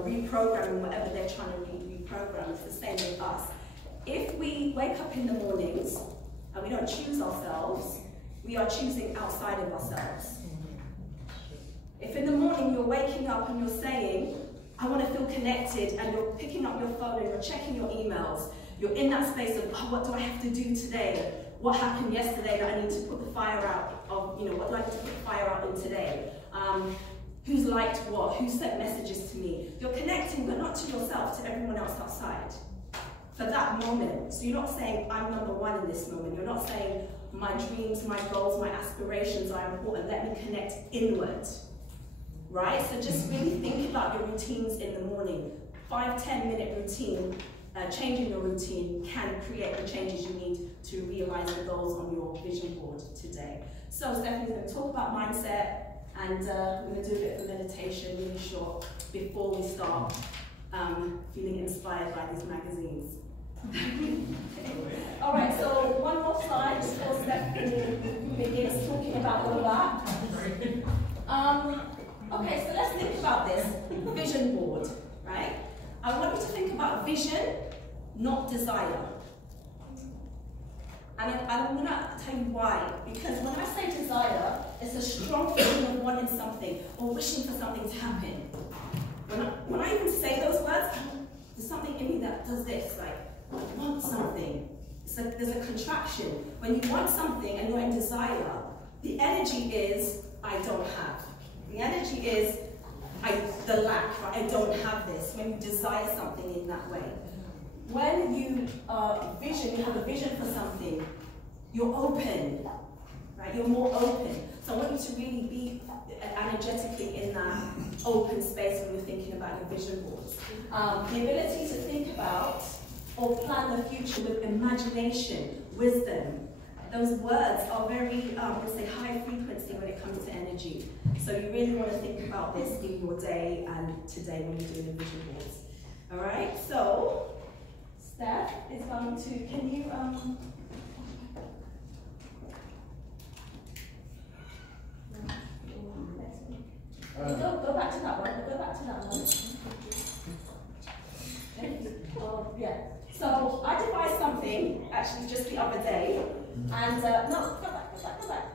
reprogramming whatever they're trying to reprogram. It's the same with us. If we wake up in the mornings and we don't choose ourselves, we are choosing outside of ourselves. If in the morning you're waking up and you're saying, I want to feel connected, and you're picking up your phone and you're checking your emails, you're in that space of, oh, what do I have to do today? What happened yesterday that I need to put the fire out of, what do I need to put the fire out in today? Who's liked what? Who sent messages to me? You're connecting, but not to yourself, to everyone else outside. For that moment. So you're not saying, I'm number one in this moment. You're not saying, my dreams, my goals, my aspirations are important. Let me connect inward. Right? So just really think about your routines in the morning. 5-10 minute routine, changing your routine can create the changes you need to realize the goals on your vision board today. So Stephanie's going to talk about mindset, and we're going to do a bit of meditation, really short, before we start feeling inspired by these magazines. All right, so one more slide before Stephanie begins talking about all that. Okay, so let's think about this vision board, right? I want you to think about vision, not desire. And I'm going to tell you why. Because when I say desire, it's a strong feeling of wanting something or wishing for something to happen. When I even say those words, there's something in me that does this, like, I want something. There's a contraction. When you want something and you're in desire, the energy is, I don't have. The energy is the lack, right? I don't have this. When you desire something in that way. When you have a vision for something, you're open, right? You're more open. So I want you to really be energetically in that open space when you're thinking about your vision boards. The ability to think about or plan the future with imagination, wisdom. Those words are very, let's say, high frequency when it comes to energy. So you really want to think about this in your day and today when you're doing the vision boards. All right, so Steph is going to, can you, go back to that one, go back to that one. Yeah. So I devised something, actually just the other day, and no, go back.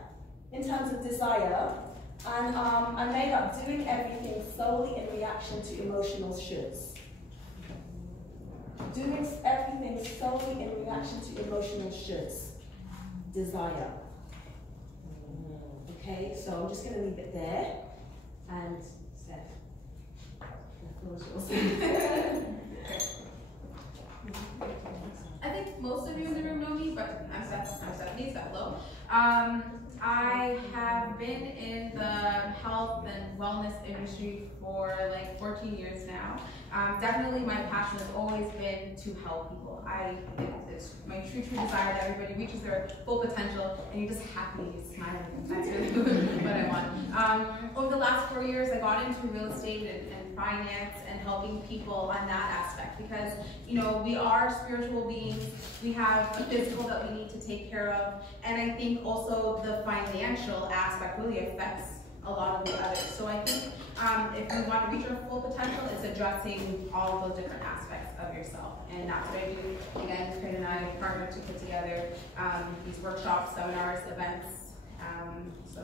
In terms of desire, and I made up doing everything solely in reaction to emotional shoulds. Doing everything solely in reaction to emotional shoulds. Desire. Okay, so I'm just going to leave it there, and Steph, the floor is yours. I think most of you in the room know me, but I'm Stephanie, Steph Lowe. I have been in the health and wellness industry for like 14 years now. Definitely my passion has always been to help people. It's my true desire that everybody reaches their full potential and you're just happy, smiling. That's really what I want. Over the last 4 years, I got into real estate and finance and helping people on that aspect because, we are spiritual beings. We have a physical that we need to take care of. And I think also the financial aspect really affects a lot of the others. So I think if you want to reach your full potential, it's addressing all of those different aspects of yourself. And that's what I do. Again, Kerrin and I partner to put together these workshops, seminars, events. So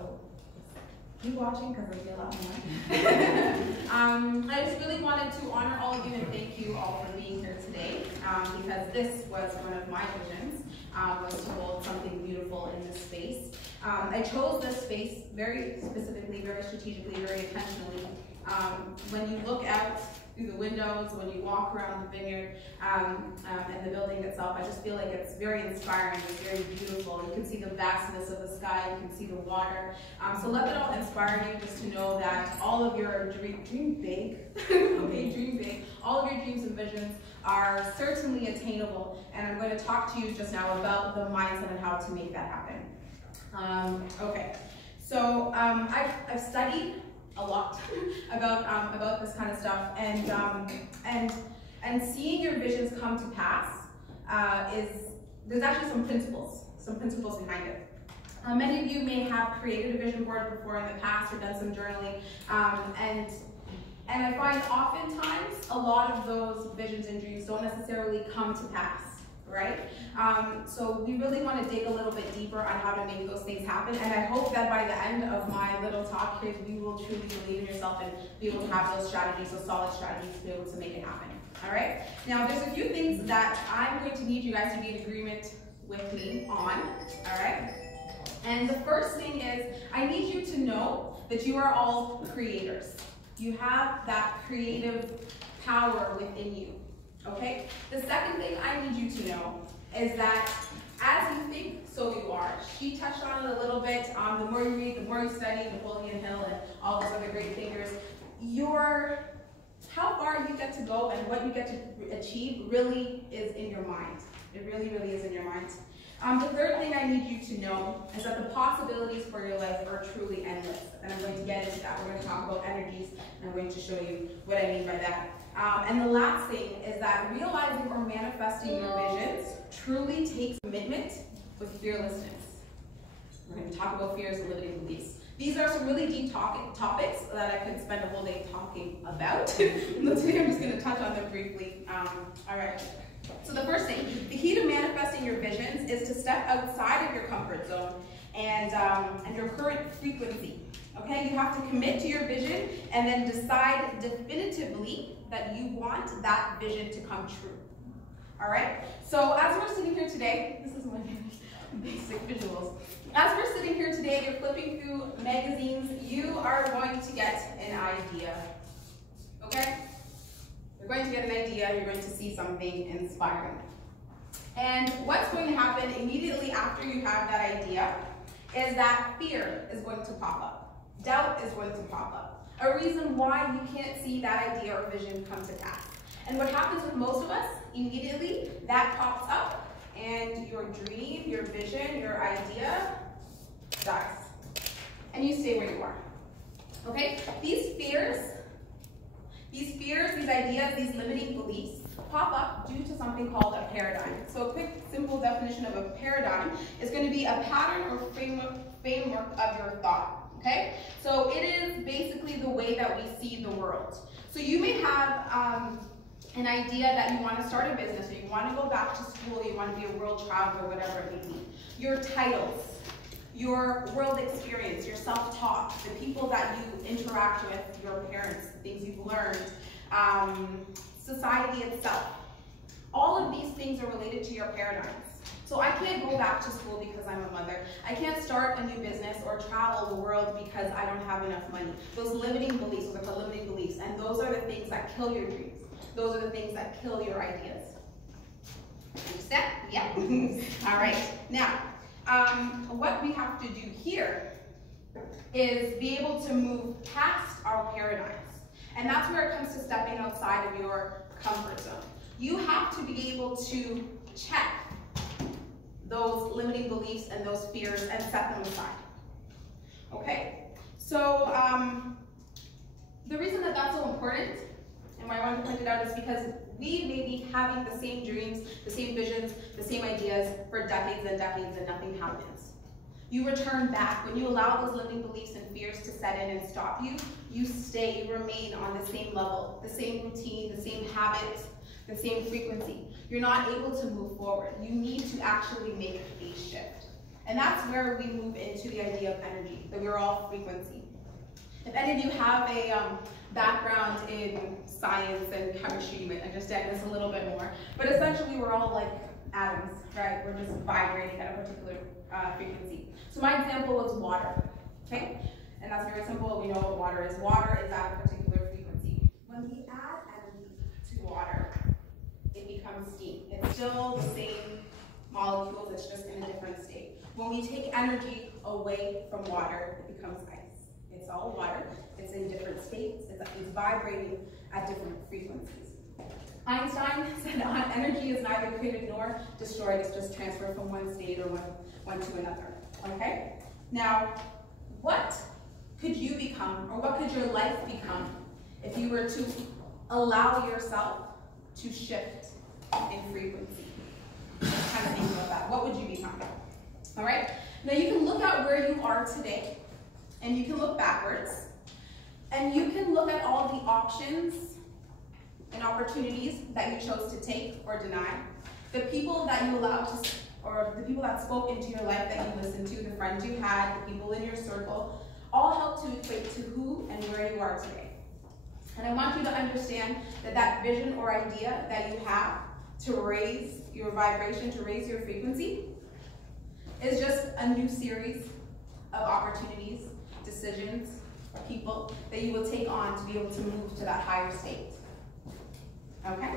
keep watching because there'll be a lot more. I just really wanted to honor all of you and thank you all for being here today because this was one of my visions, was to hold something beautiful in this space. I chose this space very specifically, very strategically, very intentionally. When you look out through the windows, when you walk around the vineyard and the building itself, I just feel like it's very inspiring, it's very beautiful. You can see the vastness of the sky, you can see the water. So let that all inspire you just to know that all of your dream big, okay, dream big, all of your dreams and visions are certainly attainable. And I'm going to talk to you just now about the mindset and how to make that happen. Okay, so I've studied a lot about this kind of stuff, and seeing your visions come to pass there's actually some principles behind it. Many of you may have created a vision board before in the past or done some journaling, and And I find oftentimes a lot of those visions and dreams don't necessarily come to pass, right? So we really want to dig a little bit deeper on how to make those things happen. And I hope that by the end of my little talk here, you will truly believe in yourself and be able to have those strategies, those solid strategies to be able to make it happen. All right? Now, there's a few things that I'm going to need you guys to be in agreement with me on. All right? And the first thing is, I need you to know that you are all creators. You have that creative power within you. Okay? The second thing I need you to know is that as you think, so you are. She touched on it a little bit. The more you read, the more you study, Napoleon Hill and all those other great thinkers, how far you get to go and what you get to achieve really is in your mind. It really, really is in your mind. The third thing I need you to know is that the possibilities for your life are truly endless. And I'm going to get into that. We're going to talk about energies, and I'm going to show you what I mean by that. And the last thing is that realizing or manifesting your visions truly takes commitment with fearlessness. We're going to talk about fears and limiting beliefs. These are some really deep topics that I could spend a whole day talking about. Today I'm just going to touch on them briefly. All right. So the first thing, the key to manifesting your visions is to step outside of your comfort zone and your current frequency. Okay, you have to commit to your vision and then decide definitively that you want that vision to come true. All right, so as we're sitting here today, this is one of my basic visuals. As we're sitting here today, you're flipping through magazines, you are going to get an idea. Okay? You're going to get an idea, you're going to see something inspiring. And what's going to happen immediately after you have that idea is that fear is going to pop up. Doubt is going to pop up. A reason why you can't see that idea or vision come to pass. And what happens with most of us, immediately that pops up and your dream, your vision, your idea dies. And you stay where you are. Okay? These fears, these ideas, these limiting beliefs pop up due to something called a paradigm. So a quick, simple definition of a paradigm is going to be a pattern or framework of your thought. Okay? So it is basically the way that we see the world. So you may have an idea that you want to start a business, or you want to go back to school, you want to be a world traveler, whatever it may be. Your titles, your world experience, your self-talk, the people that you interact with, your parents, the things you've learned, society itself. All of these things are related to your paradigms. So I can't go back to school because I'm a mother. I can't start a new business or travel the world because I don't have enough money. Those limiting beliefs, those are called limiting beliefs, and those are the things that kill your dreams. Those are the things that kill your ideas. Understand? Yeah. All right. Now, what we have to do here is be able to move past our paradigms. And that's where it comes to stepping outside of your comfort zone. You have to be able to check those limiting beliefs and those fears and set them aside. Okay? So the reason that that's so important and why I wanted to point it out is because we may be having the same dreams, the same visions, the same ideas for decades and decades and nothing happens. You return back. When you allow those limiting beliefs and fears to set in and stop you, you stay, you remain on the same level, the same routine, the same habits, the same frequency. You're not able to move forward. You need to actually make a phase shift. And that's where we move into the idea of energy, that we're all frequency. If any of you have a background in science and chemistry, you might understand this a little bit more. But essentially, we're all like atoms, right? We're just vibrating at a particular frequency. So my example was water, okay? And that's very simple. We know what water is. Water is at a particular frequency. When we add energy to water, it becomes steam. It's still the same molecules, it's just in a different state. When we take energy away from water, it becomes ice. It's all water, it's in different states, it's vibrating at different frequencies. Einstein said energy is neither created nor destroyed, it's just transferred from one state or one to another, okay? Now, what could you become, or what could your life become if you were to allow yourself to shift in frequency? Just kind of think about that. What would you become? All right? Now you can look at where you are today, and you can look backwards, and you can look at all the options and opportunities that you chose to take or deny, the people that you allowed to, or the people that spoke into your life that you listened to, the friends you had, the people in your circle, all help to equate to who and where you are today. And I want you to understand that that vision or idea that you have to raise your vibration, to raise your frequency, is just a new series of opportunities, decisions, people that you will take on to be able to move to that higher state. Okay?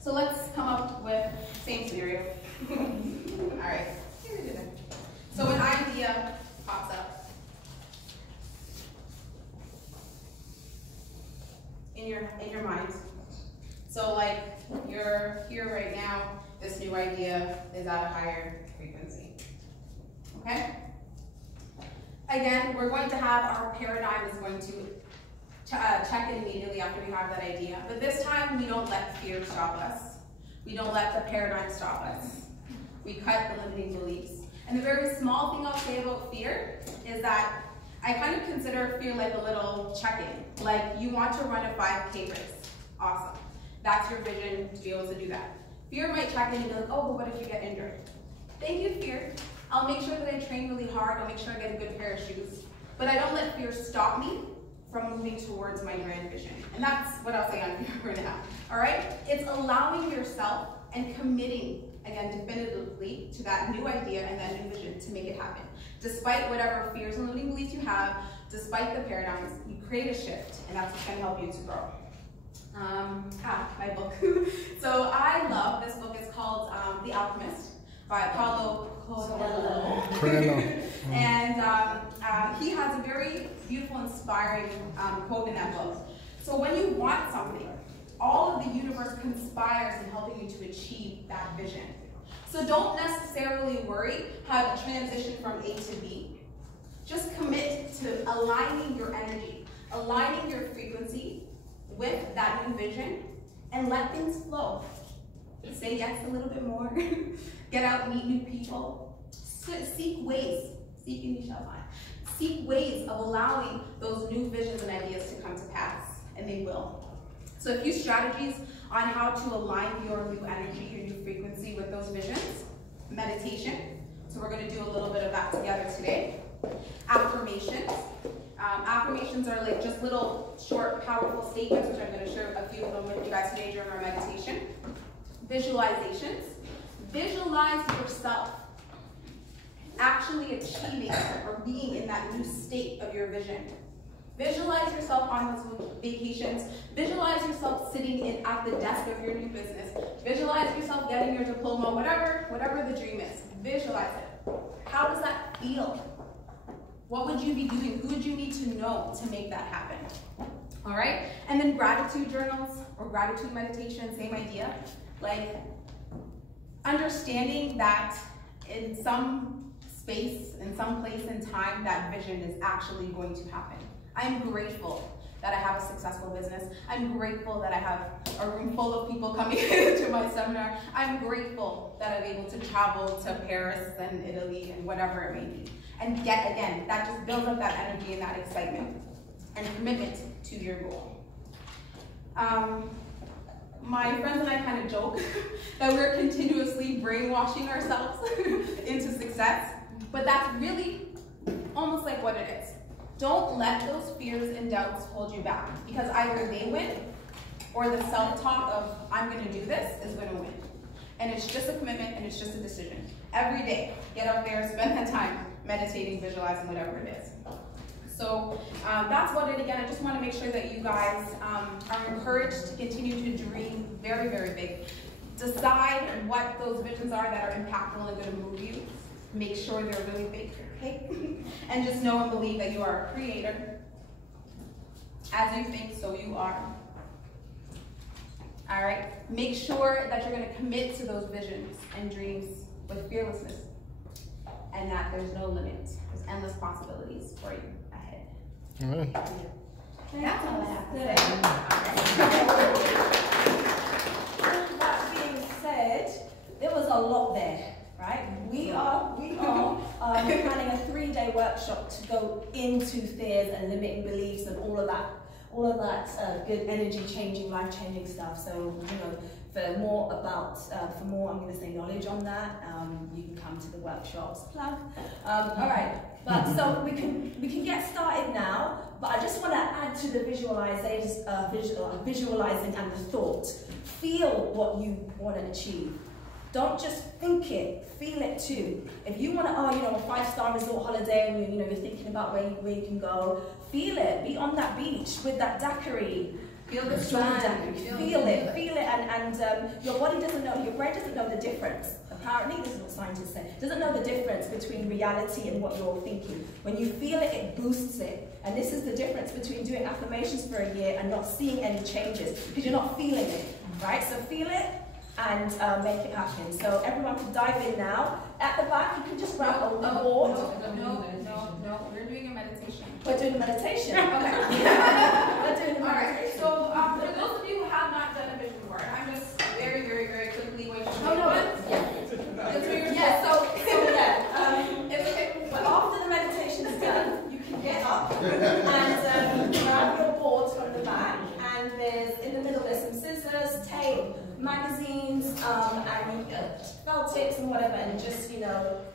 So let's come up with same scenario. All right. So an idea pops up in your mind. So like you're here right now, this new idea is at a higher frequency. Okay? Again, we're going to have our paradigm is going to check in immediately after we have that idea. But this time, we don't let fear stop us. We don't let the paradigm stop us. We cut the limiting beliefs. And the very small thing I'll say about fear is that I kind of consider fear like a little check-in. Like you want to run a 5K race. Awesome. That's your vision to be able to do that. Fear might check in and be like, oh, but what if you get injured? Thank you, fear. I'll make sure that I train really hard. I'll make sure I get a good pair of shoes. But I don't let fear stop me from moving towards my grand vision. And that's what I'll say on fear for now. All right? It's allowing yourself and committing, again, definitively to that new idea and that new vision to make it happen. Despite whatever fears and limiting beliefs you have, despite the paradigms, you create a shift, and that's what's going to help you to grow. My book. So I love this book. It's called The Alchemist by Paulo Coelho. And he has a very beautiful, inspiring quote in that book. So when you want something, all of the universe conspires in helping you to achieve that vision. So don't necessarily worry how to transition from A to B. Just commit to aligning your energy, aligning your frequency with that new vision, and let things flow. Say yes a little bit more. Get out, meet new people. Seek ways. Seek and you shall find. Seek ways of allowing those new visions and ideas to come to pass, and they will. So a few strategies on how to align your new energy, your new frequency with those visions. Meditation. So we're going to do a little bit of that together today. Affirmations. Affirmations are like just little short, powerful statements, which I'm going to share a few of them with you guys today during our meditation. Visualizations. Visualize yourself actually achieving or being in that new state of your vision. Visualize yourself on those vacations. Visualize yourself sitting at the desk of your new business. Visualize yourself getting your diploma, whatever the dream is. Visualize it. How does that feel? What would you be doing? Who would you need to know to make that happen? All right? And then gratitude journals or gratitude meditation, same idea. Like understanding that in some space, in some place and time, that vision is actually going to happen. I'm grateful that I have a successful business. I'm grateful that I have a room full of people coming to my seminar. I'm grateful that I'm able to travel to Paris and Italy and whatever it may be. And again, that just builds up that energy and that excitement and commitment to your goal. My friends and I kind of joke that we're continuously brainwashing ourselves into success, but that's really almost like what it is. Don't let those fears and doubts hold you back, because either they win or the self-talk of I'm going to do this is going to win. And it's just a commitment and it's just a decision. Every day, get out there, spend that time meditating, visualizing, whatever it is. So that's what it, again, I just want to make sure that you guys are encouraged to continue to dream very, very big. Decide what those visions are that are impactful and going to move you. Make sure they're really big, okay? And just know and believe that you are a creator. As you think, so you are. All right? Make sure that you're going to commit to those visions and dreams with fearlessness, and that there's no limit. There's endless possibilities for you ahead. All right. That's all I have to say. All that being said, there was a lot there, right? We are planning a 3-day workshop to go into fears and limiting beliefs and all of that. all of that good energy changing, life changing stuff. So, you know, for more, I'm going to say knowledge on that, you can come to the workshops. Plug. All right, but so we can get started now. But I just want to add to the visualizing and the thought. Feel what you want to achieve. Don't just think it, feel it too. If you want to, a 5-star resort holiday and you're thinking about where you can go, feel it. Be on that beach with that daiquiri. Feel the sand. Feel it, and your body doesn't know, your brain doesn't know the difference. Apparently, this is what scientists say. Doesn't know the difference between reality and what you're thinking. When you feel it, it boosts it. And this is the difference between doing affirmations for a year and not seeing any changes, because you're not feeling it, right? So feel it and make it happen. So everyone can dive in now. At the back, you can just grab a board. No, we're doing a meditation. We're doing a meditation. Okay. We're doing a meditation. All right. So for those of you who have not done a vision board, I'm just very, very, very quickly going to show you one. It's okay. But after the meditation is done, you can get up and grab your board from the back. And in the middle there's some scissors, tape, magazines, and felt tips and whatever, and just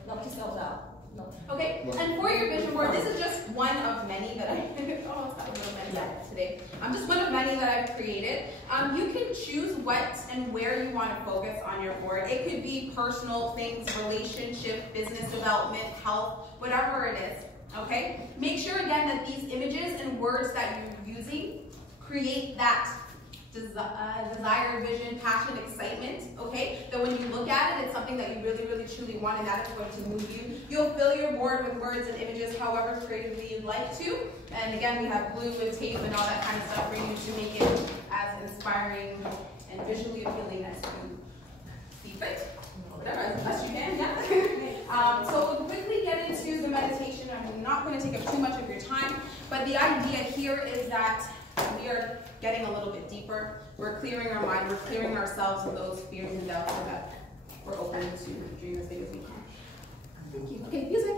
knock yourself out. Okay, and for your vision board, this is just one of many that today. Just one of many that I've created. You can choose what and where you want to focus on your board. It could be personal things, relationship, business development, health, whatever it is. Okay? Make sure again that these images and words that you're using create that desire, vision, passion, excitement, okay? That when you look at it, it's something that you really, really, truly want, and that is going to move you. You'll fill your board with words and images however creatively you'd like to. And again, we have glue and tape and all that kind of stuff for you to make it as inspiring and visually appealing as you see fit. Whatever, as best you can, yeah. So we'll quickly get into the meditation. I'm not going to take up too much of your time, but the idea here is that we are getting a little bit deeper. We're clearing our mind. We're clearing ourselves of those fears and doubts so that we're open to dream as big as we can. Thank you. Okay, music.